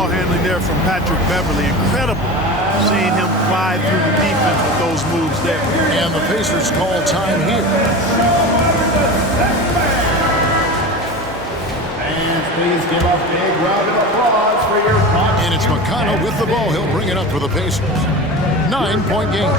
ball handling there from Patrick Beverly. Incredible seeing him fly through the defense with those moves there. And the Pacers call time here. And please give a big round of applause for your punch. And it's McConnell with the ball. He'll bring it up for the Pacers. 9-point game.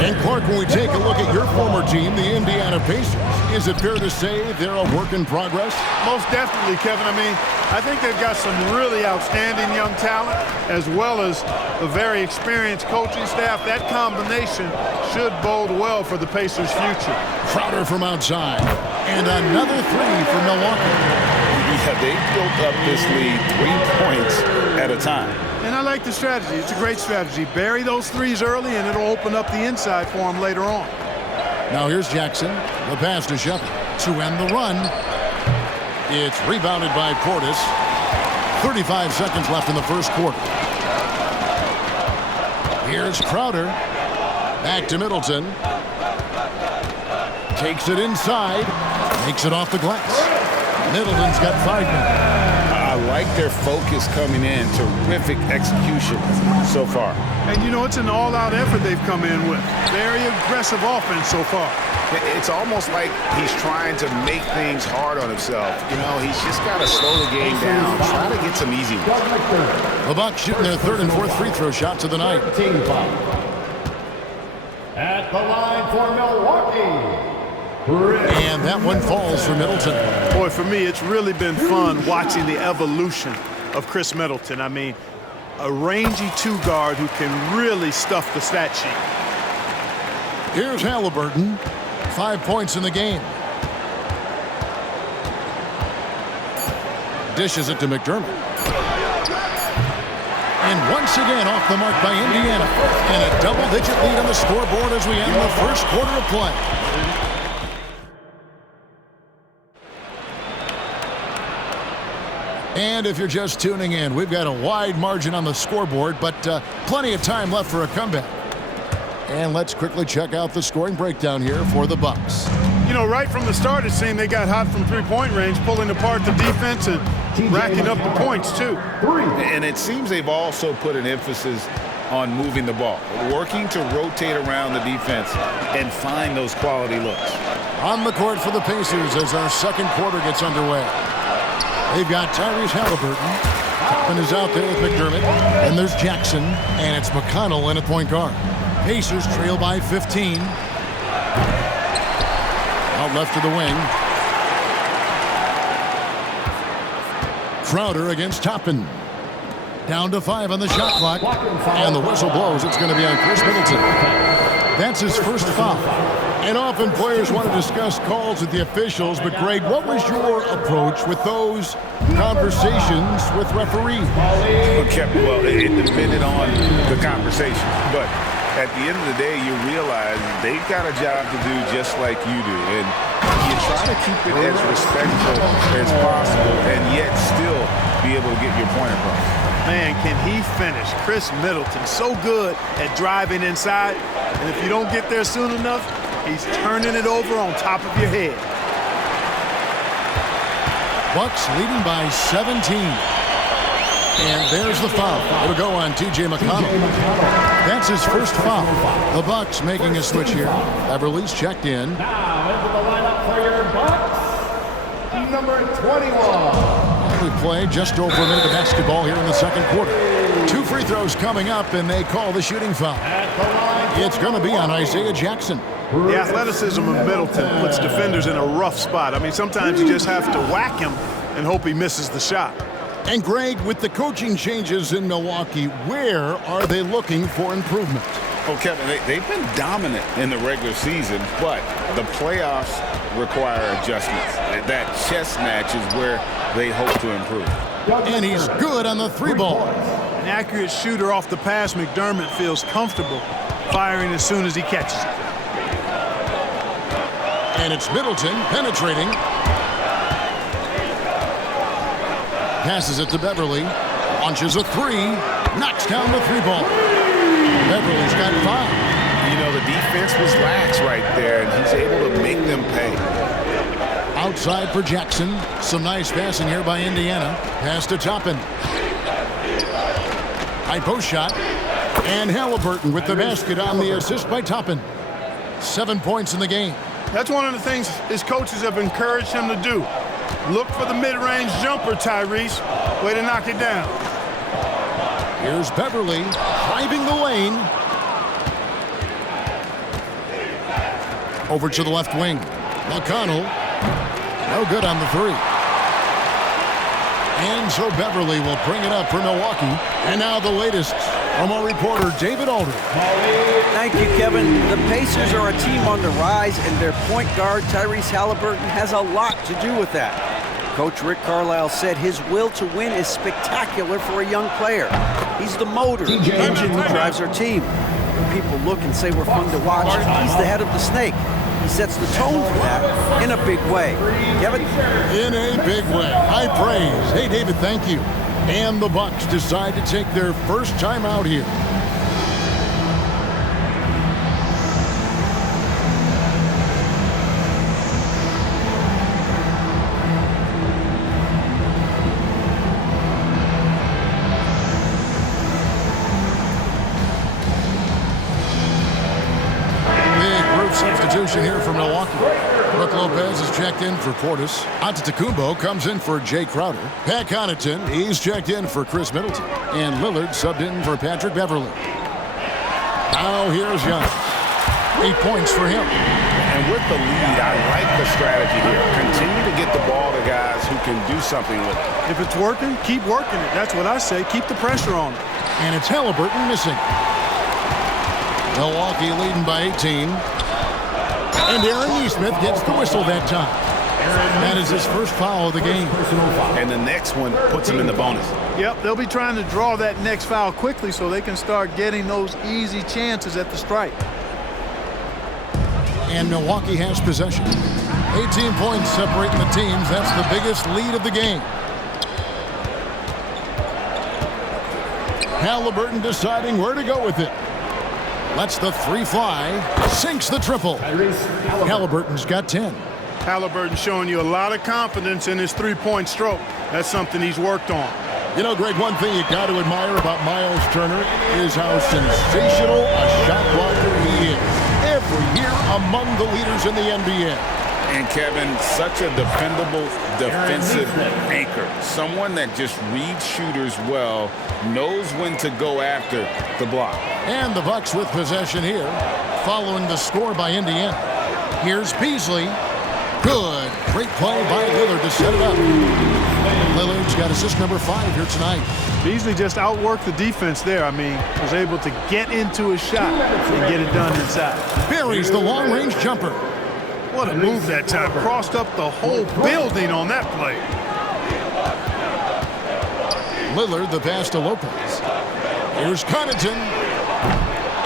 And Clark, when we take a look at your former team, the Indiana Pacers, is it fair to say they're a work in progress? Most definitely, Kevin. I mean, I think they've got some really outstanding young talent as well as a very experienced coaching staff. That combination should bode well for the Pacers' future. Crowder from outside. And another three for Milwaukee. Yeah, they built up this lead 3 points at a time. And I like the strategy. It's a great strategy. Bury those threes early, and it'll open up the inside for them later on. Now here's Jackson. The pass to Shepard to end the run. It's rebounded by Portis. 35 seconds left in the first quarter. Here's Crowder. Back to Middleton. Takes it inside. Makes it off the glass. Middleton's got 5 minutes. I like their focus coming in. Terrific execution so far. And, you know, it's an all-out effort they've come in with. Very aggressive offense so far. It's almost like he's trying to make things hard on himself. You know, he's just got to slow the game down, try to get some easy ones. The Bucks shooting their third and fourth free throw shots of the night. At the line for Milwaukee. And that one falls for Middleton. Boy, for me, it's really been fun watching the evolution of Chris Middleton. I mean, a rangy two-guard who can really stuff the stat sheet. Here's Halliburton. 5 points in the game. Dishes it to McDermott. And once again off the mark by Indiana. And a double-digit lead on the scoreboard as we end the first quarter of play. And if you're just tuning in, we've got a wide margin on the scoreboard, but plenty of time left for a comeback. And let's quickly check out the scoring breakdown here for the Bucks. You know, right from the start, it seemed they got hot from three-point range, pulling apart the defense and racking up the points, too. And it seems they've also put an emphasis on moving the ball, working to rotate around the defense and find those quality looks. On the court for the Pacers as our second quarter gets underway. They've got Tyrese Halliburton. Toppin is out there with McDermott. And there's Jackson. And it's McConnell in at point guard. Pacers trail by 15. Out left to the wing. Crowder against Toppin. Down to 5 on the shot clock. And the whistle blows. It's going to be on Chris Middleton. That's his first foul. And often players want to discuss calls with the officials, but Greg, what was your approach with those conversations with referees? Okay, well, it depended on the conversation, but at the end of the day, you realize they've got a job to do just like you do, and you try to keep it as respectful as possible and yet still be able to get your point across. Man, can he finish. Chris Middleton, so good at driving inside, and if you don't get there soon enough, he's turning it over on top of your head. Bucks leading by 17. And there's the foul. It'll go on T.J. McConnell. That's his first foul. The Bucks making a switch here. Beverly's checked in. Now into the lineup for your Bucks, number 21. We play just over a minute of basketball here in the second quarter. 2 free throws coming up, and they call the shooting foul. It's going to be on Isaiah Jackson. The athleticism of Middleton puts defenders in a rough spot. I mean, sometimes you just have to whack him and hope he misses the shot. And Greg, with the coaching changes in Milwaukee, where are they looking for improvement? Oh, Kevin, they've been dominant in the regular season, but the playoffs require adjustments. That chess match is where they hope to improve. And he's good on the 3-ball. An accurate shooter off the pass, McDermott feels comfortable firing as soon as he catches it. And it's Middleton penetrating. Passes it to Beverly. Launches a 3. Knocks down the 3-ball. Beverly's got 5. You know, the defense was lax right there, and he's able to make them pay. Outside for Jackson. Some nice passing here by Indiana. Pass to Toppin. High post shot. And Halliburton with the basket on the assist by Toppin. 7 points in the game. That's one of the things his coaches have encouraged him to do. Look for the mid-range jumper, Tyrese. Way to knock it down. Here's Beverly driving the lane. Over to the left wing. McConnell. No good on the three. And so Beverly will bring it up for Milwaukee. And now the latest from our reporter, David Aldridge. Thank you, Kevin. The Pacers are a team on the rise, and their point guard, Tyrese Halliburton, has a lot to do with that. Coach Rick Carlisle said his will to win is spectacular for a young player. He's the motor, the engine that drives our team. When people look and say we're fun to watch, he's the head of the snake. He sets the tone for that in a big way. Kevin? In a big way. High praise. Hey, David, thank you. And the Bucks decide to take their first time out here. Substitution here for Milwaukee. Brook Lopez is checked in for Portis. Antetokounmpo comes in for Jay Crowder. Pat Connaughton, he's checked in for Chris Middleton. And Lillard subbed in for Patrick Beverly. Now here's Young. 8 points for him. And with the lead, I like the strategy here. Continue to get the ball to guys who can do something with it. If it's working, keep working it. That's what I say. Keep the pressure on it. And it's Halliburton missing. Milwaukee leading by 18. And Aaron Nesmith gets the whistle that time. That is his first foul of the game. And the next one puts him in the bonus. Yep, they'll be trying to draw that next foul quickly so they can start getting those easy chances at the stripe. And Milwaukee has possession. 18 points separating the teams. That's the biggest lead of the game. Halliburton deciding where to go with it. Lets the three fly. Sinks the triple. Halliburton's got 10. Halliburton showing you a lot of confidence in his three-point stroke. That's something he's worked on. You know, Greg, one thing you got to admire about Miles Turner is how sensational a shot blocker he is. Every year among the leaders in the NBA. And Kevin, such a dependable defensive anchor. Someone that just reads shooters well, knows when to go after the block. And the Bucks with possession here, following the score by Indiana. Here's Beasley. Good. Great play by Lillard to set it up. Lillard's got assist number 5 here tonight. Beasley just outworked the defense there. I mean, was able to get into his shot and get it done inside. Buries the long-range jumper. What a move that time. Crossed up the whole building on that play. Lillard, the pass to Lopez. Here's Connaughton.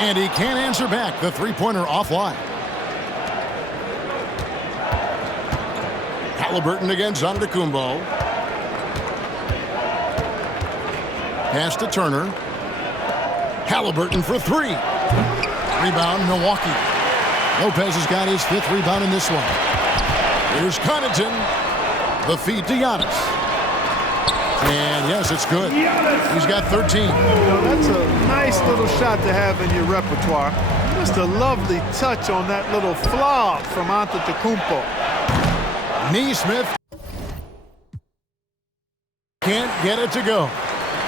And he can't answer back. The three-pointer offline. Halliburton against Antetokounmpo. Pass to Turner. Halliburton for 3. Rebound, Milwaukee. Lopez has got his 5th rebound in this one. Here's Connaughton. The feed to Giannis. And yes, it's good. He's got 13. That's a nice little shot to have in your repertoire. Just a lovely touch on that little flop from Antetokounmpo. Nesmith can't get it to go.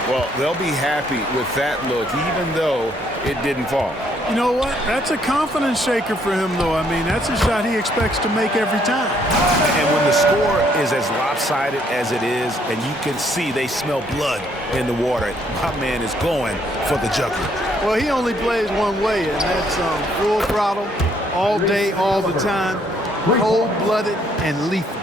Well, they'll be happy with that look, even though it didn't fall. You know what? That's a confidence shaker for him, though. I mean, that's a shot he expects to make every time. And when the score is as lopsided as it is, and you can see they smell blood in the water, my man is going for the jugular. Well, he only plays one way, and that's full throttle, all day, all the time, cold-blooded and lethal.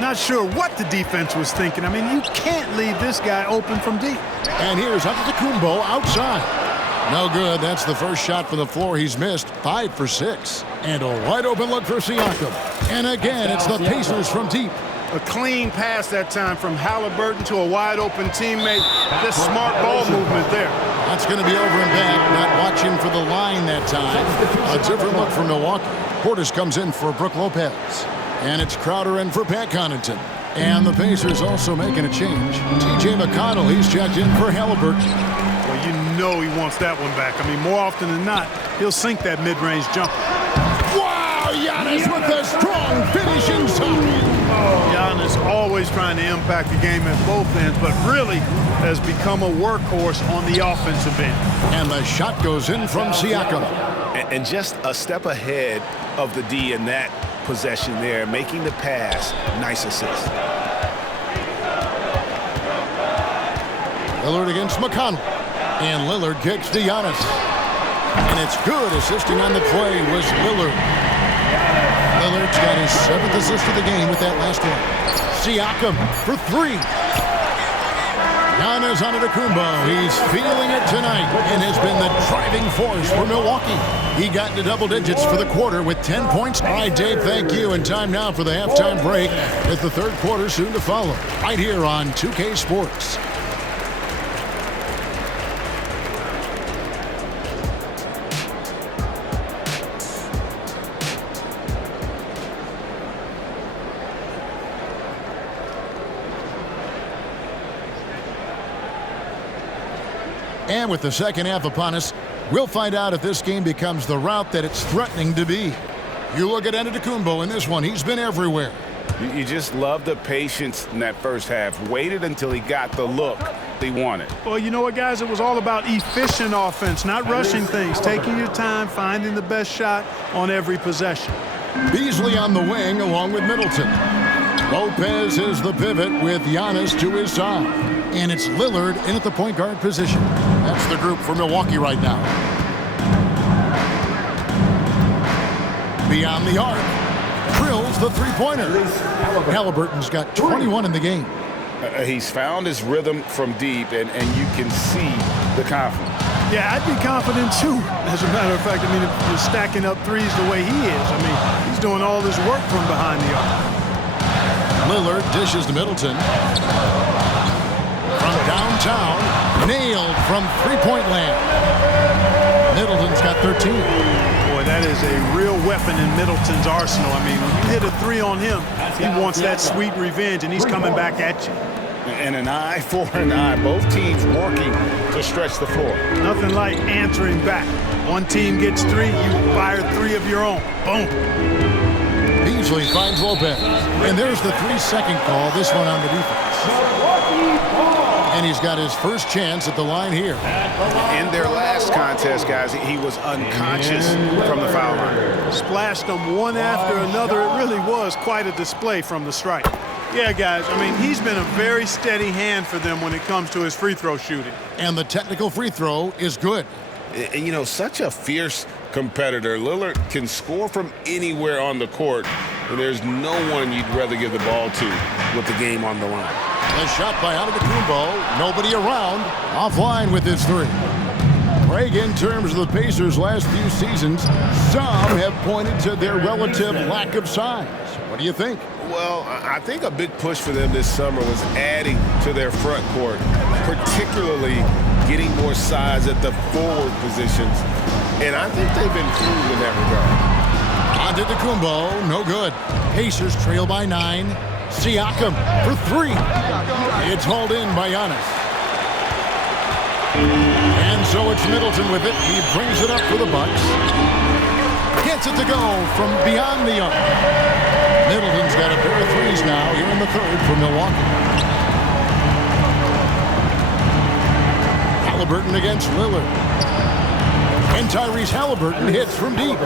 Not sure what the defense was thinking. I mean, you can't leave this guy open from deep. And here's Antetokounmpo outside. No good. That's the first shot from the floor he's missed. 5 for 6. And a wide open look for Siakam. And again, it's the Pacers from deep. A clean pass that time from Halliburton to a wide open teammate. Just smart ball movement there. That's going to be over and back. Not watching for the line that time. A different look for Milwaukee. Portis comes in for Brook Lopez. And it's Crowder in for Pat Connaughton. And the Pacers also making a change. T.J. McConnell, he's checked in for Halliburton. Well, you know he wants that one back. I mean, more often than not, he'll sink that mid-range jumper. Wow, Giannis with a strong finish inside. Giannis always trying to impact the game at both ends, but really has become a workhorse on the offensive end. And the shot goes in from Siakam. And just a step ahead of the D in that possession there, making the pass. Nice assist. Lillard against McConnell. And Lillard kicks to Giannis. And it's good. Assisting on the play was Lillard. Lillard's got his 7th assist of the game with that last one. Siakam for 3. Giannis Antetokounmpo. He's feeling it tonight and has been the driving force for Milwaukee. He got into double digits for the quarter with 10 points. All right, Dave, thank you. And time now for the halftime break with the third quarter soon to follow. Right here on 2K Sports. And with the second half upon us, we'll find out if this game becomes the route that it's threatening to be. You look at Antetokounmpo in this one. He's been everywhere. You just love the patience in that first half. Waited until he got the look they wanted. Well, you know what, guys? It was all about efficient offense, not rushing things, taking your time, finding the best shot on every possession. Beasley on the wing along with Middleton. Lopez is the pivot with Giannis to his side. And it's Lillard in at the point guard position. That's the group for Milwaukee right now. Beyond the arc. Drills the three-pointer. Halliburton's got 21 in the game. He's found his rhythm from deep, and you can see the confidence. Yeah, I'd be confident too. As a matter of fact, I mean, if you're stacking up threes the way he is, I mean, he's doing all this work from behind the arc. Lillard dishes to Middleton. From downtown, nailed from three-point land. Middleton's got 13. Boy, that is a real weapon in Middleton's arsenal. I mean, when you hit a 3 on him, he wants that sweet revenge, and he's coming back at you. And an eye for an eye. Both teams working to stretch the floor. Nothing like answering back. One team gets 3, you fire 3 of your own. Boom. Beasley finds Lopez. And there's the 3-second call, this one on the defense. And he's got his first chance at the line here. In their last contest, guys, he was unconscious from the foul line. Splashed them one after another. It really was quite a display from the strike. Yeah, guys, I mean, he's been a very steady hand for them when it comes to his free throw shooting. And the technical free throw is good. And, you know, such a fierce competitor. Lillard can score from anywhere on the court, and there's no one you'd rather give the ball to with the game on the line. A shot by Antetokounmpo. Nobody around. Offline with his 3. Greg, in terms of the Pacers' last few seasons, some have pointed to their relative lack of size. What do you think? Well, I think a big push for them this summer was adding to their front court, particularly getting more size at the forward positions. And I think they've improved in that regard. Antetokounmpo, no good. Pacers trail by 9. Siakam for 3. It's hauled in by Giannis. And so it's Middleton with it. He brings it up for the Bucks. Gets it to go from beyond the arc. Middleton's got a pair of 3s now here in the third for Milwaukee. Halliburton against Lillard. And Tyrese Halliburton hits from deep.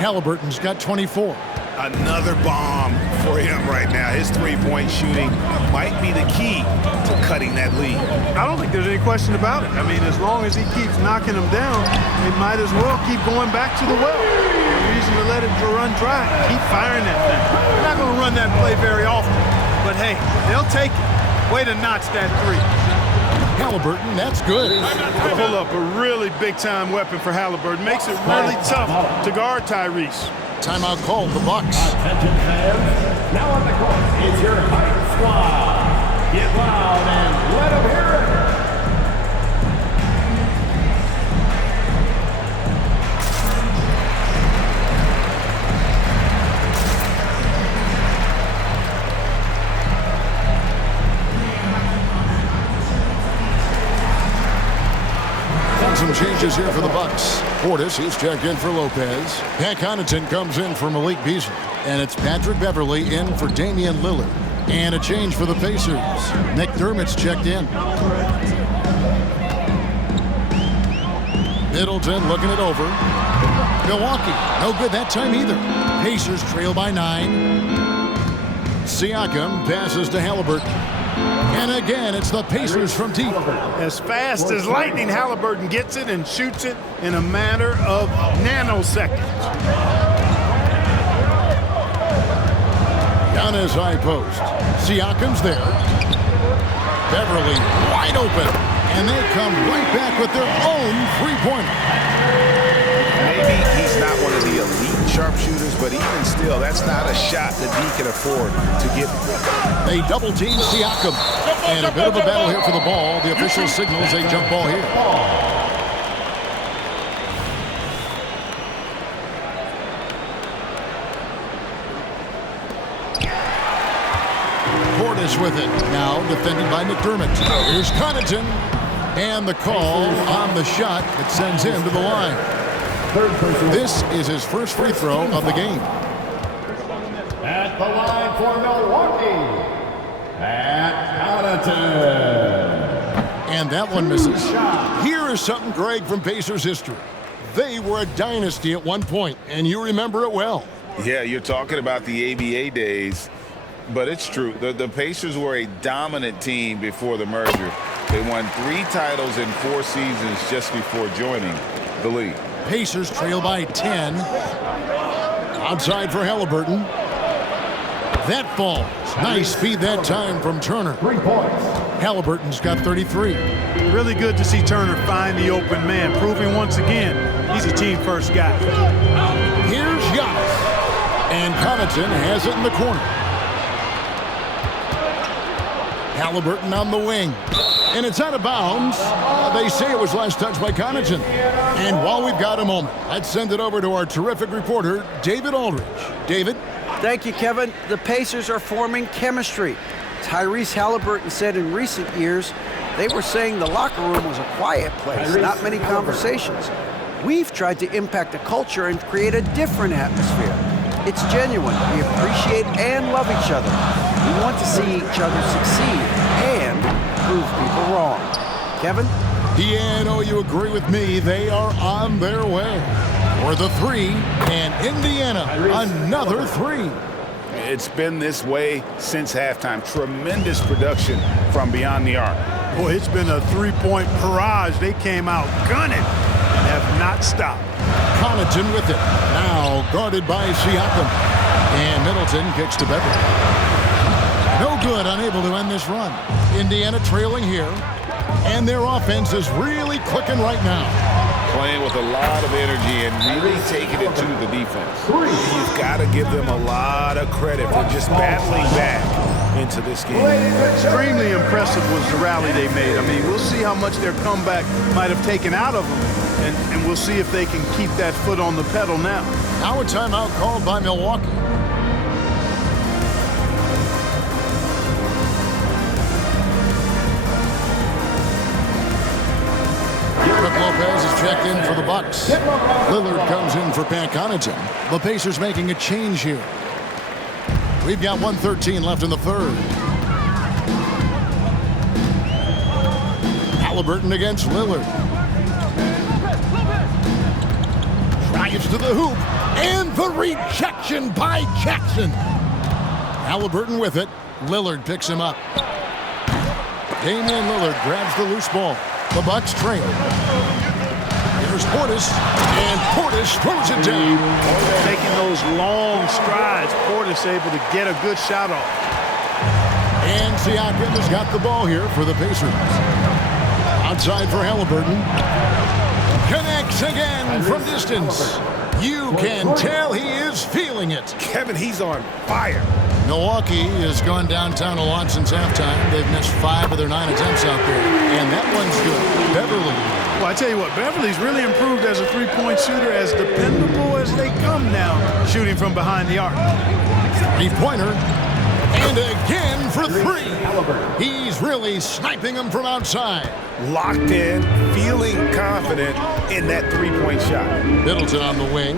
Halliburton's got 24. Another bomb for him right now. His three-point shooting might be the key to cutting that lead. I don't think there's any question about it. I mean, as long as he keeps knocking them down, they might as well keep going back to the well. No reason to let it run dry. Keep firing that thing. They're not going to run that play very often. But, hey, they'll take it. Way to notch that 3. Halliburton, that's good. Pull up a really big-time weapon for Halliburton. Makes it really tough to guard Tyrese. Timeout called, the Bucks. Attention fans, now on the court is your Hype Squad. Get loud and let them hear it. some changes here for the Bucks. Portis, he's checked in for Lopez. Pat Connaughton comes in for Malik Beasley. And it's Patrick Beverley in for Damian Lillard. And a change for the Pacers. McDermott's checked in. Middleton looking it over. Milwaukee, no good that time either. Pacers trail by 9. Siakam passes to Halliburton. And again, it's the Pacers from deep. As fast as lightning, Halliburton gets it and shoots it in a matter of nanoseconds. Down his high post. Siakam's there. Beverly wide open. And they come right back with their own three-pointer. Maybe he's not one of the elite sharpshooters, but even still, that's not a shot that he can afford to give. They double-team Siakam. And a bit of a battle here for the ball. The official signals a jump ball here. Portis with it. Now defended by McDermott. Here's Connaughton. And the call on the shot that sends him to the line. This is his first free throw of the game. At the line for Milwaukee, Pat Connaughton. And that one misses. Here is something, Greg, from Pacers history. They were a dynasty at one point, and you remember it well. Yeah, you're talking about the ABA days, but it's true. The Pacers were a dominant team before the merger. They won 3 titles in 4 seasons just before joining the league. Pacers trail by 10. Outside for Halliburton. That falls. Nice speed that time from Turner. 3 points. Halliburton's got 33. Really good to see Turner find the open man, proving once again he's a team-first guy. Here's Giannis. And Connaughton has it in the corner. Halliburton on the wing. And it's out of bounds. They say it was last touched by Connaughton. And while we've got a moment, let's send it over to our terrific reporter, David Aldridge. David? Thank you, Kevin. The Pacers are forming chemistry. Tyrese Halliburton said in recent years they were saying the locker room was a quiet place, not many conversations. We've tried to impact the culture and create a different atmosphere. It's genuine. We appreciate and love each other. We want to see each other succeed and prove people wrong. Kevin? Yeah, I know you agree with me. They are on their way. For the 3, and Indiana, another 3. It's been this way since halftime. Tremendous production from beyond the arc. Boy, it's been a three-point barrage. They came out gunning and have not stopped. Connaughton with it. Now guarded by Siakam. And Middleton kicks to Beverly. No good, unable to end this run. Indiana trailing here. And their offense is really clicking right now. Playing with a lot of energy and really taking it to the defense. You've got to give them a lot of credit for just battling back into this game. Extremely impressive was the rally they made. I mean, we'll see how much their comeback might have taken out of them, and we'll see if they can keep that foot on the pedal now. Now a timeout called by Milwaukee. Brook Lopez is checked in for the Bucks. Lillard comes in for Pat Connaughton. The Pacers making a change here. We've got 1:13 left in the third. Halliburton against Lillard. Drives to the hoop. And the rejection by Jackson. Halliburton with it. Lillard picks him up. Damian Lillard grabs the loose ball. The Bucks trail. Here's Portis, and Portis throws it down. Taking those long strides, Portis able to get a good shot off. And Siakam has got the ball here for the Pacers. Outside for Halliburton. Connects again from distance. You can tell he is feeling it. Kevin, he's on fire. Milwaukee has gone downtown a lot since halftime. They've missed 5 of their 9 attempts out there. And that one's good. Beverly. Well, I tell you what, Beverly's really improved as a three-point shooter, as dependable as they come now, shooting from behind the arc. 3-pointer. And again for three. He's really sniping them from outside. Locked in, feeling confident in that three-point shot. Middleton on the wing.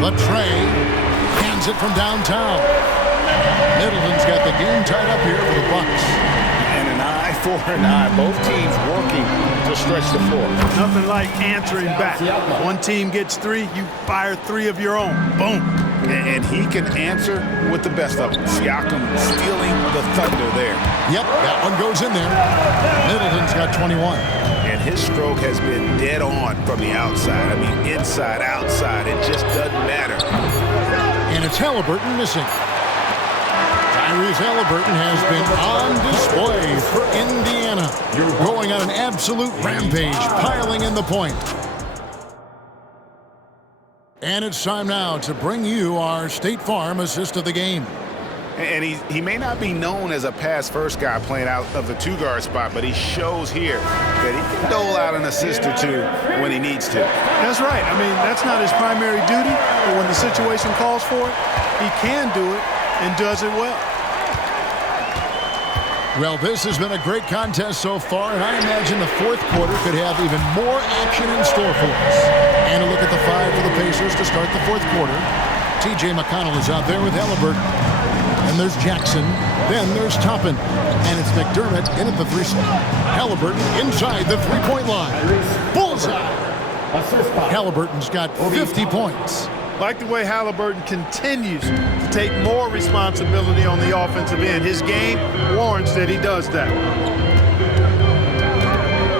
Latrey hands it from downtown. Middleton's got the game tied up here for the Bucks. And an eye for an eye. Both teams working to stretch the floor. Nothing like answering back. One team gets three, you fire three of your own. Boom. And he can answer with the best of them. Siakam stealing the thunder there. Yep, that one goes in there. Middleton's got 21. And his stroke has been dead on from the outside. I mean, inside, outside, it just doesn't matter. And it's Haliburton missing. Tyrese Haliburton has been on display for Indiana. You're going on an absolute rampage, piling in the point. And it's time now to bring you our State Farm assist of the game. And he may not be known as a pass-first guy playing out of the two-guard spot, but he shows here that he can dole out an assist or two when he needs to. That's right. I mean, that's not his primary duty, but when the situation calls for it, he can do it and does it well. Well, this has been a great contest so far, and I imagine the fourth quarter could have even more action in store for us. And a look at the five for the Pacers to start the fourth quarter. T.J. McConnell is out there with Haliburton. And there's Jackson. Then there's Toppin. And it's McDermott in at the three slot. Haliburton inside the three-point line. Bullseye! Haliburton's got 50 points. Like the way Haliburton continues to take more responsibility on the offensive end. His game warrants that he does that.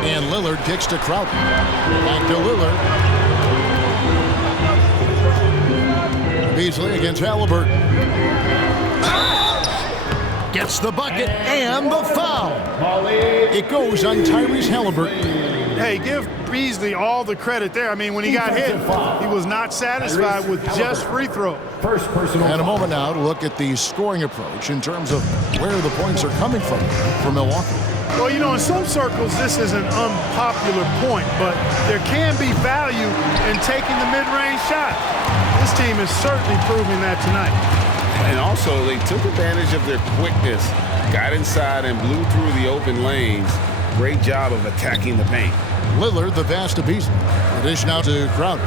And Lillard kicks to Crowder. Back to Lillard. Beasley against Haliburton. Gets the bucket and the foul. It goes on Tyrese Haliburton. Hey, give Beasley all the credit there. I mean, when he got hit, he was not satisfied with just free throw. And a moment now to look at the scoring approach in terms of where the points are coming from for Milwaukee. Well, you know, in some circles, this is an unpopular point, but there can be value in taking the mid-range shot. This team is certainly proving that tonight. And also, they took advantage of their quickness, got inside and blew through the open lanes. Great job of attacking the paint. Lillard, the pass to Beasley. The dish now to Crowder.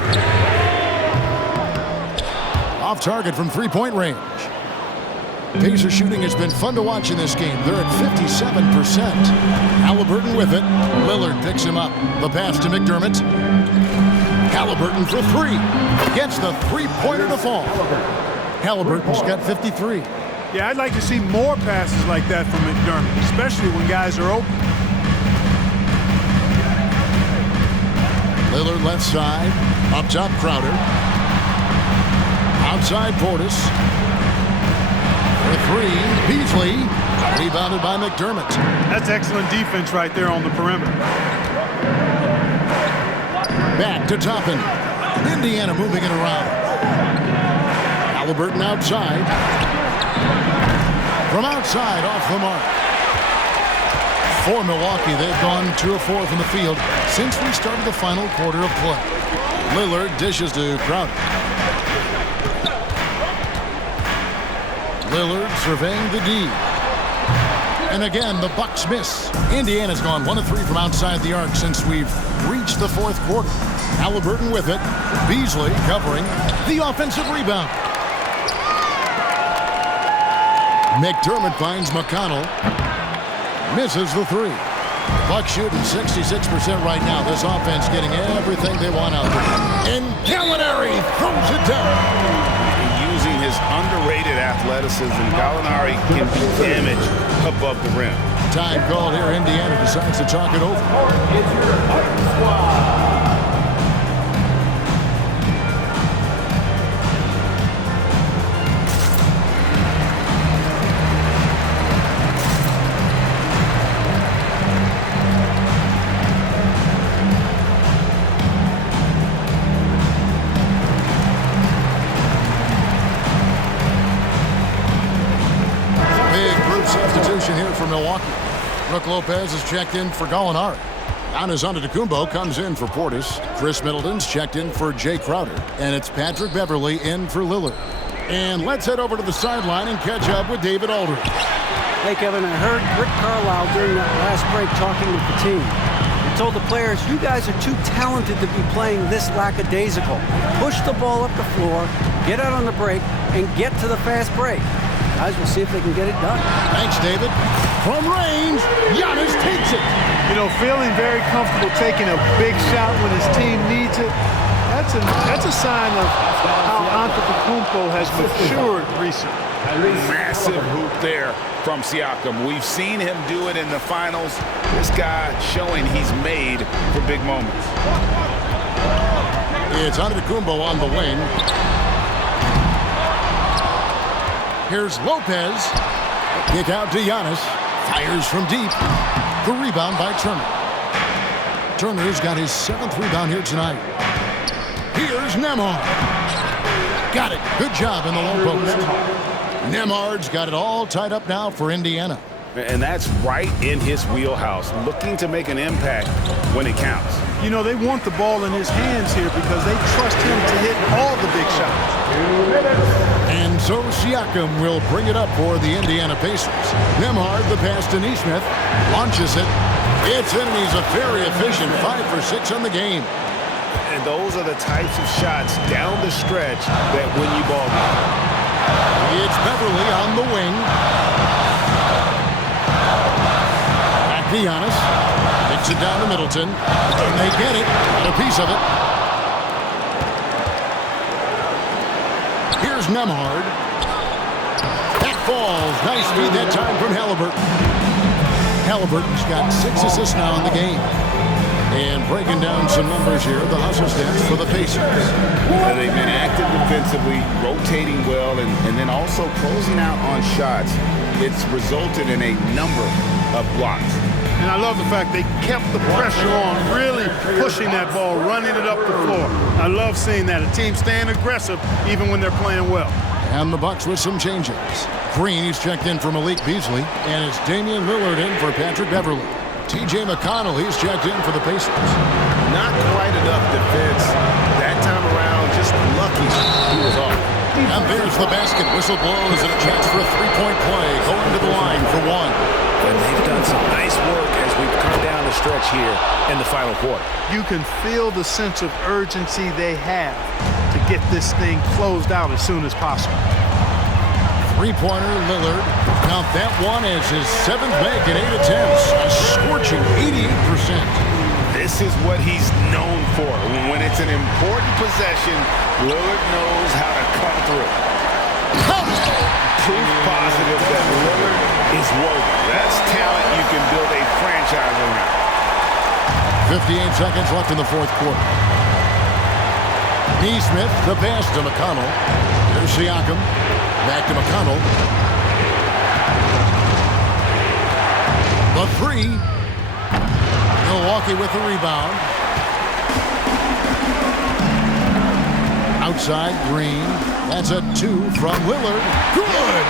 Off target from three-point range. Pacer shooting has been fun to watch in this game. They're at 57%. Haliburton with it. Lillard picks him up. The pass to McDermott. Haliburton for three. Gets the three-pointer to fall. Haliburton's got 53. Yeah, I'd like to see more passes like that from McDermott, especially when guys are open. Lillard left side. Up top, Crowder. Outside, Portis. For three, Beasley. Rebounded by McDermott. That's excellent defense right there on the perimeter. Back to Toppin. Indiana moving it around. Haliburton outside. From outside, off the mark. For Milwaukee, they've gone 2 of 4 from the field since we started the final quarter of play. Lillard dishes to Crowder. Lillard surveying the D. And again, the Bucks miss. Indiana's gone 1 of 3 from outside the arc since we've reached the fourth quarter. Haliburton with it. Beasley covering the offensive rebound. McDermott finds McConnell. Misses the three. Bucks shooting 66% right now. This offense getting everything they want out there. And Gallinari throws it down. Using his underrated athleticism, Gallinari can be damaged above the rim. Time called here. Indiana decides to talk it over. It's your Fighting Squad. Here for Milwaukee. Brook Lopez is checked in for Gallinari. Giannis Antetokounmpo comes in for Portis. Chris Middleton's checked in for Jay Crowder. And it's Patrick Beverley in for Lillard. And let's head over to the sideline and catch up with David Aldridge. Hey, Kevin, I heard Rick Carlisle during that last break talking with the team. He told the players, you guys are too talented to be playing this lackadaisical. Push the ball up the floor, get out on the break, and get to the fast break. Guys, we'll see if they can get it done. Thanks, David. From range, Giannis takes it. You know, feeling very comfortable taking a big shot when his team needs it. That's a sign of how Antetokounmpo has matured recently. Massive hoop there from Siakam. We've seen him do it in the finals. This guy showing he's made for big moments. It's Antetokounmpo on the wing. Here's Lopez. Kick out to Giannis. Fires from deep. The rebound by Turner. Turner's got his 7th rebound here tonight. Here's Nembhard. Got it. Good job in the low post. Nembhard's got it all tied up now for Indiana. And that's right in his wheelhouse, looking to make an impact when it counts. You know, they want the ball in his hands here because they trust him to hit all the big shots. And so Siakam will bring it up for the Indiana Pacers. Nembhard, the pass to Nesmith, launches it. It's in, and he's a very efficient 5 for 6 on the game. And those are the types of shots down the stretch that win you ball games. It's Beverly on the wing. Back to Giannis. Kicks it down to Middleton. And they get it. Got a piece of it. Here's Nembhard. That falls. Nice feed that time from Halliburton. Halliburton's got 6 assists now in the game. And breaking down some numbers here, the hustle stats for the Pacers. They've been active defensively, rotating well, and then also closing out on shots. It's resulted in a number of blocks. And I love the fact they kept the pressure on, really pushing that ball, running it up the floor. I love seeing that. A team staying aggressive even when they're playing well. And the Bucks with some changes. Green, he's checked in for Malik Beasley, and it's Damian Lillard in for Patrick Beverly. T.J. McConnell, he's checked in for the Pacers. Not quite enough defense that time around. Just lucky he was off. And there's the basket. Whistle blows and a chance for a three-point play. Going to the line for one. And they've done some nice work as we've come down the stretch here in the final quarter. You can feel the sense of urgency they have to get this thing closed out as soon as possible. Three-pointer, Lillard. Count that one as his 7th make at 8 attempts. A scorching 88%. This is what he's known for. When it's an important possession, Lillard knows how to come through. Proof positive that Lillard is worthy. That's talent you can build a franchise around. 58 seconds left in the 4th quarter. Nesmith, the pass to McConnell. Here's Siakam. Back to McConnell. The 3. Milwaukee with the rebound. Outside, Green. That's a 2 from Lillard. Good!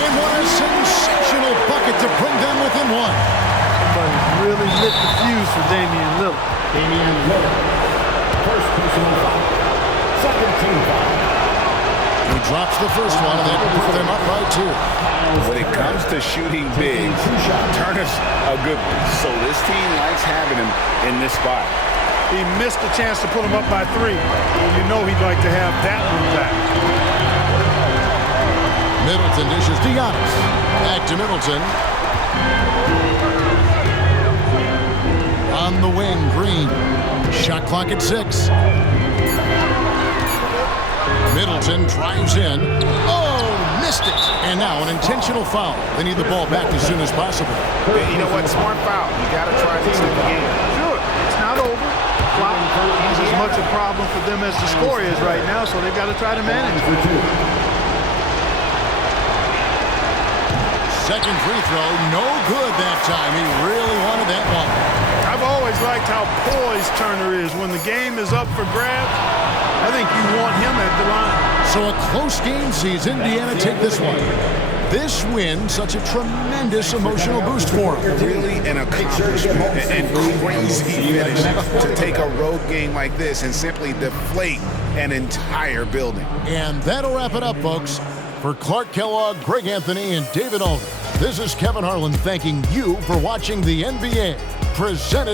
And what a sensational bucket to bring them within 1. Somebody really lit the fuse for Damian Lillard. Damian Lillard. First personal foul. Second team foul. He drops the first one and then put them up by 2. When it comes to shooting big, Turner's a good one. So this team likes having him in this spot. He missed the chance to put him up by 3. Well, you know he'd like to have that one back. Middleton dishes to Giannis. Back to Middleton. On the wing, Green. Shot clock at 6. Middleton drives in. Oh, missed it. And now an intentional foul. They need the ball back as soon as possible. You know what? Smart foul. You got to try to extend the game. Sure, it's not over. Clock is as much a problem for them as the score is right now, so they've got to try to manage it. Second free throw, no good that time. He really wanted that one. I've always liked how poised Turner is. When the game is up for grabs, I think you want him at the line. So a close game sees Indiana take this one. this win such a tremendous emotional boost for him. Really an accomplishment and crazy finish to take a road game like this and simply deflate an entire building. And that'll wrap it up, folks. For Clark Kellogg, Greg Anthony, and David Aldridge, this is Kevin Harlan thanking you for watching the NBA, presented